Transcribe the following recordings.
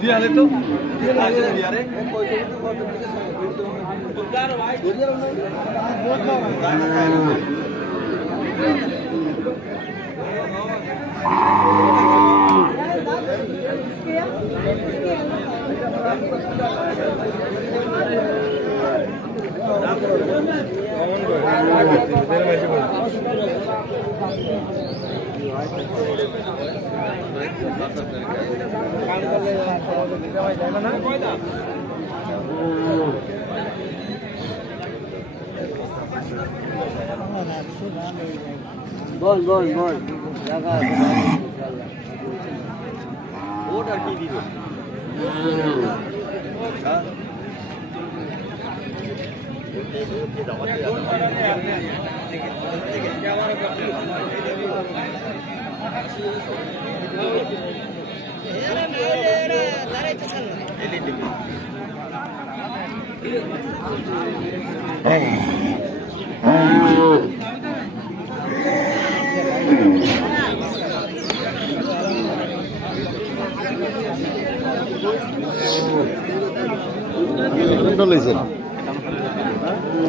দিয়ালে তো দিয়ারে বল বল বল জায়গা ওটা কি দিবে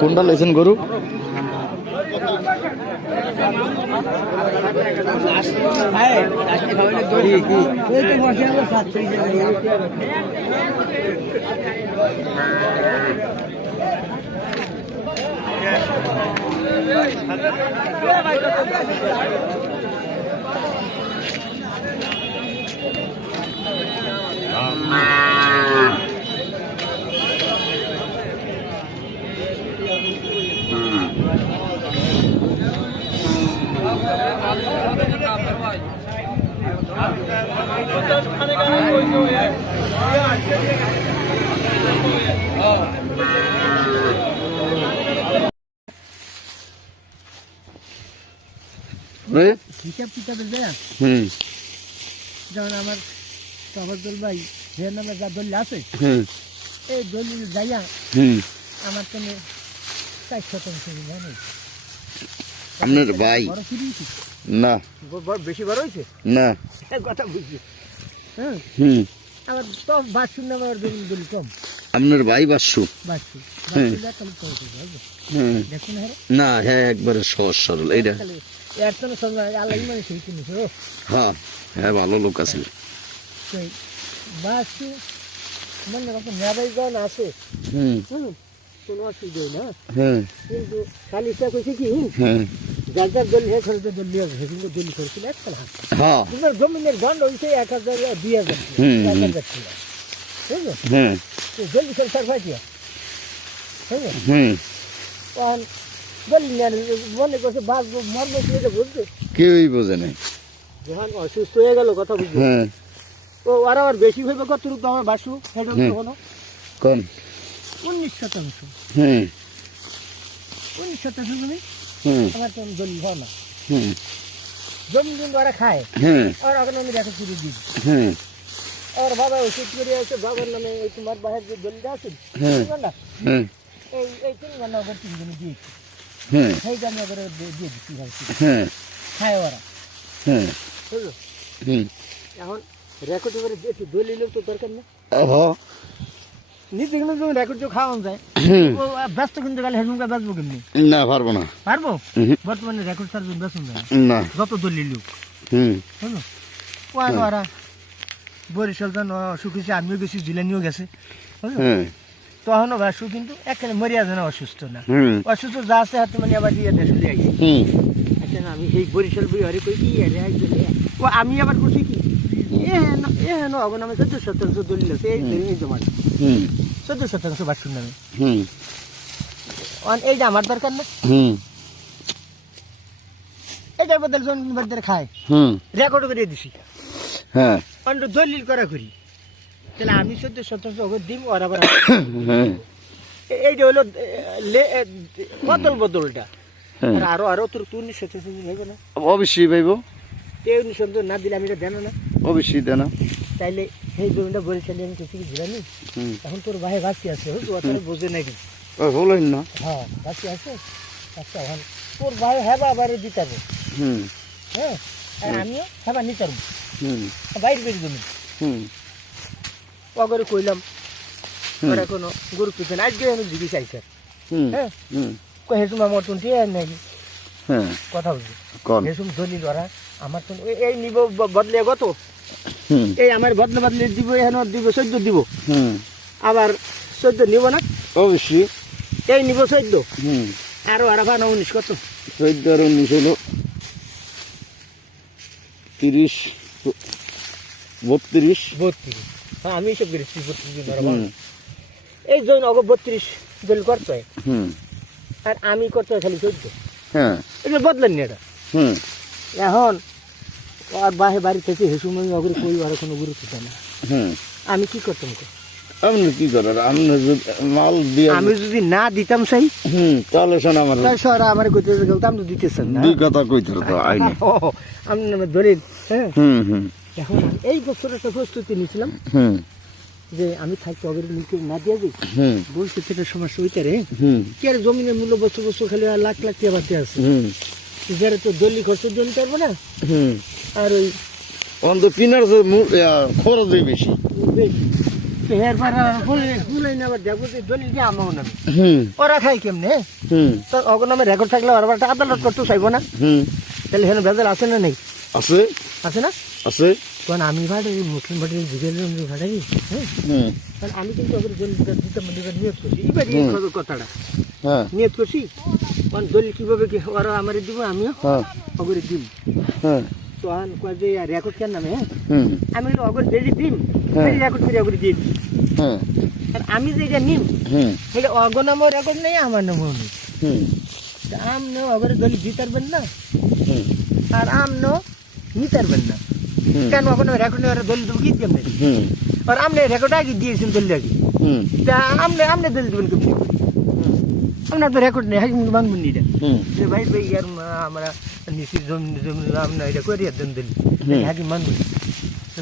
কোনটা লাইছেন গরু? হিসাব কিতাবের দেয়া যেমন আমার টবরদল ভাই যে নামে যা দলিল আছে এই দলিল যাইয়া আমার কোনো 4% জানেন আপনার ভাই না বেশি বড় হয়েছে না কথা বুঝছি হ্যাঁ আমার তো 52 নাম্বার দলিল কম আপনার ভাই 52 দেখুন না হ্যাঁ একবারে সহজ সরল এইটা এর তো সঙ্গে আল্লাহ মানে সেই জিনিস হ্যাঁ হ্যাঁ ভালো লোক আছে বাসু মনে রাখো নেবাইগণ আছে কোনো অসুবিধা না কিন্তু খালি তা কইছে কি যার যার দল হে খরচে দল লিয়ে আছে কিন্তু দল করেছিল একটা হাত তোমার জমিনের দণ্ড হইছে 1000 2000 বুঝলো তো জলদি সরকার পাইয়া মনে করছে বাস মর্ম বুঝছে কেউই বোঝে নাই যখন অসুস্থ হয়ে গেল কথা বুঝলো ও আর আবার বেশি হইবে কত রূপ আমার বাসু সেটা কোনো কোন 19% 19% জমি আমার তো দলিল হয় না জমি দিন ওরা খায় আর এখন আমি রেখে শুরু দিই আর বাবা ওষুধ করে আছে বাবার নামে এই তোমার বাহের যে দলিল আছে না এই 3 ঘন্টা করে 3 দিনে দিয়েছি সেই জানি করে দিয়ে দিচ্ছি খায় ওরা বুঝলো এখন রেকর্ড করে দিয়েছি দলিল তো দরকার না নিজে কিন্তু তুমি রেকর্ড খাওয়ান যায় ব্যস্ত কিন্তু গেলে হেজুমকা বেচবো কেমনি না পারবো না পারবো বর্তমানে রেকর্ড ছাড়া বেচুন যায় না যত দলিল লোক বুঝলো ওরা বরিশাল যান অসুখ হয়েছে আমিও গেছি জিলানিও গেছে বুঝলো তখনও বাসু কিন্তু এখানে মরিয়া যেন অসুস্থ না অসুস্থ যা আছে হাতে মানে আবার দিয়ে দেশে দিয়ে আইছি আমি সেই বরিশাল বই হরে কই কি ও আমি আবার করছি কি হবে না আমি 14% দলিল আছে এই জমা 14% বাসুর নামে এইটা আমার দরকার না এটার বদল জনবাদের খায় রেকর্ড করে দিছি হ্যাঁ দলিল করা করি তাহলে আমি 14% দিম আর আবার এইটা হলো বদল বদলটা আরো আরো তোর 19% হইবে না অবশ্যই পাইব 19% না দিলে আমি এটা দেন না অবশ্যই দেন তাইলে সেই জমিটা বরিশালে আমি কিছু দিলাম এখন তোর ভাই বাঁচি আছে বোঝে নাকি বলেন না হ্যাঁ বাঁচি আছে আচ্ছা এখন তোর ভাই হেবা আবার দিতে হবে হ্যাঁ আর আমিও হেবা নিতে পারবো হুম বাইরে বেরিয়ে জমি হুম অগরে কইলাম ওরা কোনো গুরুত্ব দেন আজকে আমি জিজ্ঞেস চাইছে হুম হ্যাঁ হুম হেসুম আমার টুনটি নাকি হ্যাঁ কথা বুঝি কোন হেসুম দলিল ওরা আমার তো এই নিব বদলে গত হুম এই আমার বদলে দিব এখন দিব 14 দিব হুম আবার 14 নিব না অবশ্যই এই নিব 14 হুম আরো আর 19 কত 14 আর 19 হলো 30 32 32 হ্যাঁ আমি সব করেছি 32 দিন ধরে হুম এই জন্য অগ 32 দলিল করতে হয় হুম আর আমি করতে হয় খালি 14 হ্যাঁ এগুলো বদলেন না এটা হুম এখন আর বাড়ি থেকে হেসুম আমি অগরে কই আর কোনো গুরুত্ব দেয় না হুম আমি কি করতাম কো? আপনি কি করার আপনি যদি মাল দিয়ে আমি যদি না দিতাম সেই হুম তাহলে শোন আমার তাই স্যার আমার কইতে গেলতাম তো দিতেছেন না দুই কথা কইতে তো আইনি ও, আমি নামে দলিল হ্যাঁ হুম হুম এখন এই বছর একটা প্রস্তুতি নিয়েছিলাম হুম যে আমি থাকতে অগরে লিখে না দিয়ে দিই হুম বলছে সেটা সমস্যা হইতে রে হুম কি আর জমিনের মূল্য বছর বছর খালি আর লাখ লাখ টাকা বাড়তে আছে হুম যারা তো দলি খরচ জমি করবো না হুম আর ওই অন্ত পিনার খরচ বেশি এরপর ফুলাই না আবার দেখবো যে দলিলটা আমাও নামে হুম ওরা খাই কেমনে হুম তো অগ নামে রেকর্ড থাকলে ওরা একটা আদালত করতে চাইবো না হুম তাহলে হেন ভেজাল আছে না নেই আছে আছে না আছে কারণ আমি ভাড়াই মুসলিম ভাড়াই জিগের ভাড়াই হ্যাঁ হুম কারণ আমি কিন্তু ওদের দলিলটা দিতাম নিয়ত করছি এবার এই কথাটা হ্যাঁ নিয়ত করছি কারণ দলিল কীভাবে কি ওরা আমার দিব আমিও হ্যাঁ অগরে দিব হ্যাঁ তো আন কয় যে রেকর্ড কেন নামে হ্যাঁ হুম আমি অগর যদি দিম হ্যাঁ। রেকর্ড করে অগরে দিই হ্যাঁ আর আমি যে এটা নিম হুম এটা অগ নামও রেকর্ড নেই আমার নামও নেই হুম আম নো অগরে দলিল দিতে পারবেন না হুম আর আম নো নিতে পারবেন না কেন ওখানে রেকর্ড নেই ওরা দলিল দেবো কি কেমন হুম আর আপনি রেকর্ড আগে দিয়েছেন দলিল আগে হুম তা আপনি দলিল দেবেন কেমনি আপনার তো রেকর্ড নেই হাকি মুখে বাংবেন নিটা হুম যে ভাই ভাই ইয়ার আমরা নিচে জমি জমি আপনার এটা করে দেন দলিল হাকি মানবেন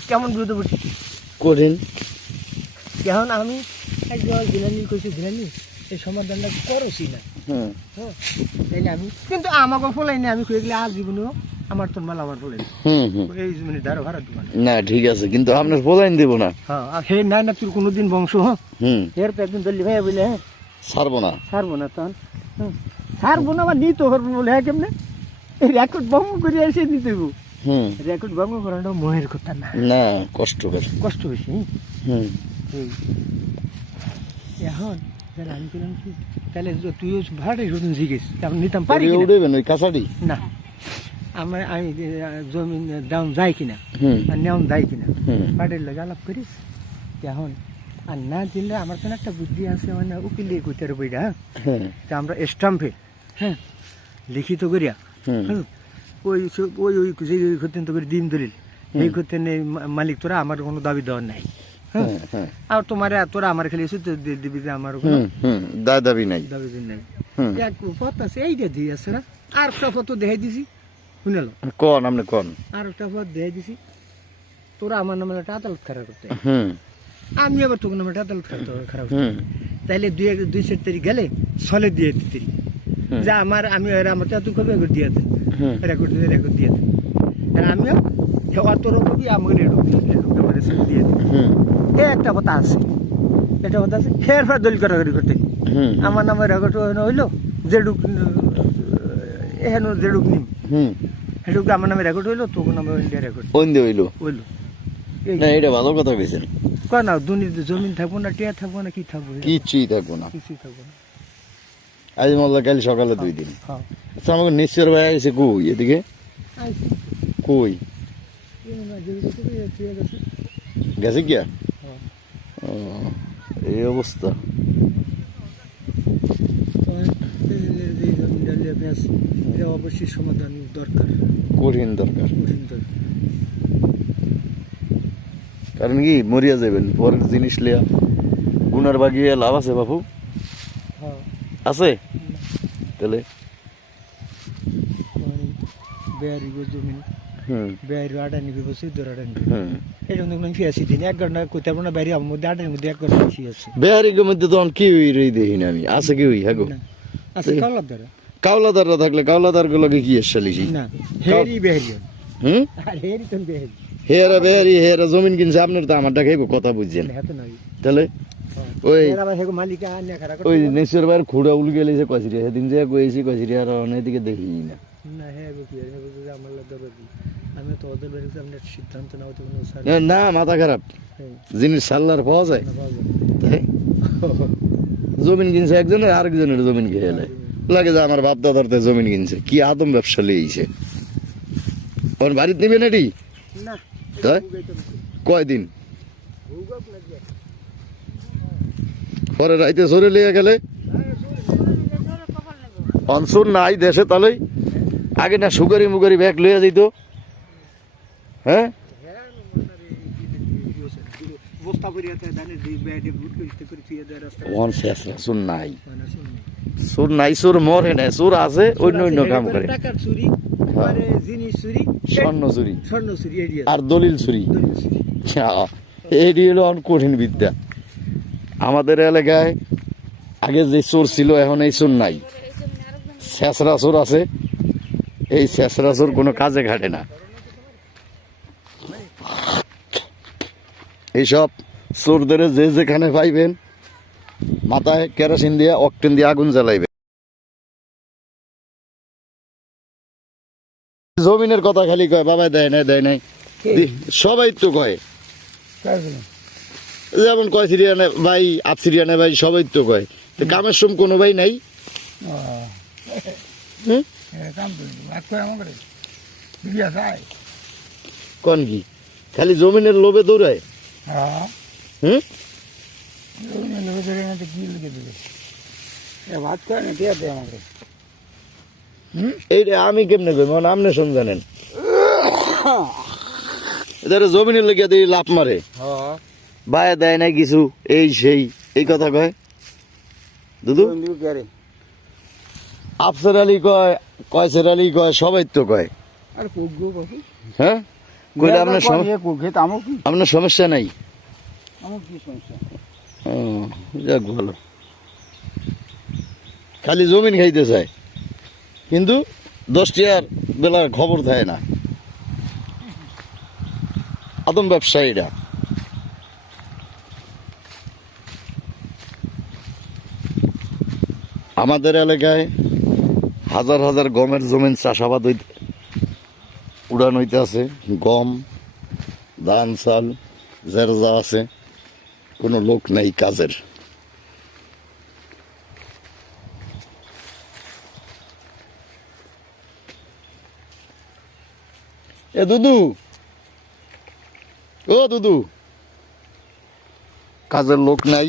কেমন বিরোধ বলছি করেন এখন আমি একজন জিলানি কইছি জিলানি এই সমাধানটা করছি না হুম হ্যাঁ তাইলে আমি কিন্তু আমাকে ফলাই না আমি কয়ে গেলে আর জীবনেও আমার তোর মাল আমার ফলাই হুম হুম এই মানে ধারো ভাড়া দিব না না ঠিক আছে কিন্তু আপনার বলাইন দেব না হ্যাঁ আর হে নাই না তোর কোনোদিন বংশ হ্যাঁ হুম এর পর একদিন দল্লি ভাই বলে হ্যাঁ ছাড়বো না ছাড়বো না তখন ছাড়বো না আবার নিতে পারবো বলে হ্যাঁ কেমনে এই রেকর্ড ভঙ্গ করে এসে নিতে হইব হুম রেকর্ড ভঙ্গ করাটা মহের কথা না না কষ্টকর কষ্ট বেশি হুম এই এখন তাহলে আমি বললাম কি তাহলে তুইও ভাড়াটাই শুধু জিজ্ঞেস আমি নিতাম পারি কিনা? উঠবেন ওই কাছাড়ি না আমি জমি ডাউন যায় কিনা হুম আর নেওয়ান যায় কিনা হুম পার্টির লোক আলাপ করিস এখন আর না দিলে আমার তো একটা বুদ্ধি আছে মানে উকিলে কইতার বইটা হ্যাঁ হ্যাঁ তা আমরা স্টাম্পে হ্যাঁ লিখিত করিয়া হুম হ্যাঁ ওই ওই ওই যে করতেন তো করে দিন দলিল এই করতেন এই মালিক তোরা আমার কোনো দাবি দেওয়ার নাই হ্যাঁ হ্যাঁ হ্যাঁ আর তোমার তোরা আমার খালি এসে তো দিবি যে আমার কোনো হুম হুম দাবি নাই দাবি দিন নাই হুম এক পথ আছে এইটা দিয়ে আছে না আর একটা পথ দেখাই দিছি শুনেল কোন আপনি কোন আর একটা পথ দেখাই দিছি তোরা আমার নামে একটা আদালত খারাপ করতে হুম আমি আবার তোর নামে একটা আদালত খারাপ হুম তাইলে দুই সেট তারিখ গেলে সলে দিয়ে দিতে হুম। যা আমি আমার তুই কবে রেকর্ড দিয়ে দেন হুম রেকর্ড দিয়ে দেন আর আমিও আর তোরও কবি আমাকে রেকর্ড দিয়ে দেন হুম এ একটা কথা আছে এটা কথা আছে ফের ফের দলিল কাটাকাটি করতে হুম আমার নামে রেকর্ড হইলো যেডুক এহেন যেডুক নিম হুম সেটুক আমার নামে রেকর্ড হইলো তোর নামে ইন্ডিয়া রেকর্ড ওইন দিয়ে হইলো হইলো না এটা ভালো কথা কইছেন কয় না দুর্নীতি জমিন থাকবো না টিয়া থাকবো না কি থাকবো কিছুই থাকবো না কিছুই থাকবো না আজ মোল্লা কাল সকালে 2 দিন হ্যাঁ আচ্ছা আমাকে নিশ্চয় ভাই এসে কই এদিকে আইসি কই ঠিক আছে গেছে গিয়া হ্যাঁ ও, এই অবস্থা এটা অবশ্যই সমাধান দরকার কঠিন দরকার কঠিন দরকার কারণ কি মরিয়া যাবেন পরের জিনিস লিয়া গুনার বাগিয়ে লাভ আছে বাপু হ্যাঁ আছে তাহলে বেয়ারি জমি হুম বেয়ারি আডা নিবি বসে দূর আডা নিবি হুম এটা দেখলাম ফিয়াছি দিন 1 ঘন্টা কইতে পারবো না বাইরে আমার মধ্যে আডার মধ্যে 1 ঘন্টা ফিয়াছি বেহারির মধ্যে তখন কি হই রই দেখি না আমি আছে কি হই হ্যাঁ গো আচ্ছা কালার দ্বারা কাওলাদাররা থাকলে কাওলাদার গুলোকে কি এসে লিখি না হেরি বেহারি হুম আর হেরি তো বেহেরি হেরা বেহারি হেরা জমিন কিনছে আপনার তো আমারটা খাইব কথা বুঝছেন হেতো নাই তাহলে ওই এরা আবার হেগো মালিক আনে খারাপ ওই নেশ্বর ভাইয়ের খুঁড়া উল গেলেছে কইছি রে সেদিন যে কইছি আর অনেকদিকে দেখি না না হেগো কি হেগো যে আমার লাগবে আমি তো ওদের বাড়িতে সামনে সিদ্ধান্ত নাও তো কোনো স্যার না মাথা খারাপ জিনিস সাল্লার পাওয়া যায় তাই জমিন কিনছে একজনের আরেকজনের জমিন খেয়ে এলে লাগে যে আমার বাপ দাদার তো জমিন কিনছে কি আদম ব্যবসা লিয়েছে ওর বাড়িতে নেবেন এটি না তাই কয়দিন ভূগোল লাগবে পরে রাইতে সরে লিয়ে গেলে অনসুর নাই দেশে তাহলে আগে না সুগারি মুগারি ব্যাগ লইয়া যেত হ্যাঁ বস্তা করিয়াতে ধানের ব্যাডে বুট করিতে করে তুই এর রাস্তা ওন শেষ সুর নাই মানে শুনি সুর নাই সুর মরে নাই সুর আছে অন্য অন্য কাম করে টাকার চুরি আরে জিনিস চুরি স্বর্ণ চুরি স্বর্ণ চুরি এরিয়া আর দলিল চুরি এইটি হলো কঠিন বিদ্যা আমাদের এলাকায় আগে যে চোর ছিল এখন এই চোর নাই শেষরা চোর আছে এই শেষরা চোর কোনো কাজে ঘাটে না এইসব চোরদের যে যেখানে পাইবেন মাথায় কেরোসিন দিয়ে অকটেন দিয়ে আগুন জ্বালাইবেন জমিনের কথা খালি কয় বাবা দেয় নাই সবাই তো কয় যেমন কয় সিরিয়ানে ভাই আপ সিরিয়ানে ভাই সবাই তো কয় তো কামের সম কোনো ভাই নাই হুম? কোন কি খালি জমিনের লোভে দৌড়ায় হুম ভাত করে না দিয়ে দেয় আমাকে এইটা আমি কেমনে কই মানে আপনি শুন জানেন এদের জমিনের লেগে দিয়ে লাভ মারে বায়ে দেয় নাই কিছু এই সেই এই কথা কয় দুদু আফসার আলী কয় কয়সের আলী কয় সবাই তো কয় আর কোগো কত হ্যাঁ কইলে আপনার কোগে তো আমার কি আপনার সমস্যা নাই আমার কি সমস্যা ও যাক ভালো খালি জমিন খাইতে চায় কিন্তু 10টি আর বেলার খবর থাকে না আদম ব্যবসায়ীরা আমাদের এলাকায় হাজার হাজার গমের জমিন চাষাবাদ উড়ান হইতে আছে গম ধান চাল যার যা আছে কোনো লোক নেই কাজের এ দুদু ও দুদু কাজের লোক নাই